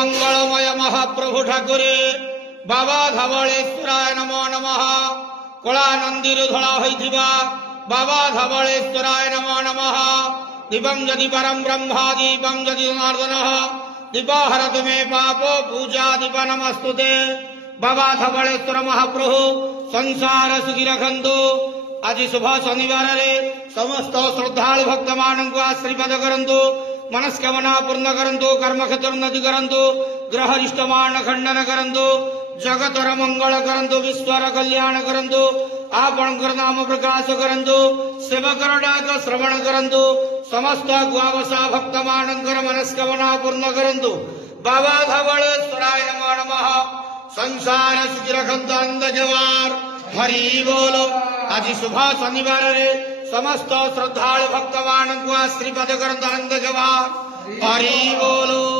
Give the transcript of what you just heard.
मंगलमय महाप्रभु ठाकुरे बाबा धवळेश्वराय नमो नमः। कला नंदीर धड़ा होइथिबा बाबा धवळेश्वराय नमो नमः। दीपं यदि परम ब्रह्मा दीपं यदि जनार्दनः दीपहरतु मे पापो पूजा दीप नमस्तुते। बाबा धवळेश्वर महाप्रभु संसार सुखी रखंतु। आज शुभ शनिवार रे समस्त श्रद्धालु भक्त मानक आशीर्वाद करंतु। मनस्कामना पूर्ण करंतु। कर्म क्षेत्र उन्नति करंतु। ग्रह इष्टमान खंडन करंतु। जगतर मंगल करंतु। विश्वर कल्याण करंतु। आपणकर नाम प्रकाश करंतु। सेवकर डाक श्रवण करंतु। समस्त गुआवसा भक्त मानकर मनस्कामना पूर्ण करंतु। बाबा धवळेश्वराय नमो नमः। संसार सुखी रखंतु आनंद जवार हरि बोलो। आज शुभ शनिवार रे समस्त श्रद्धालु भक्त मानक आशीर्वाद करंतु आनंद जवार हरि बोलो।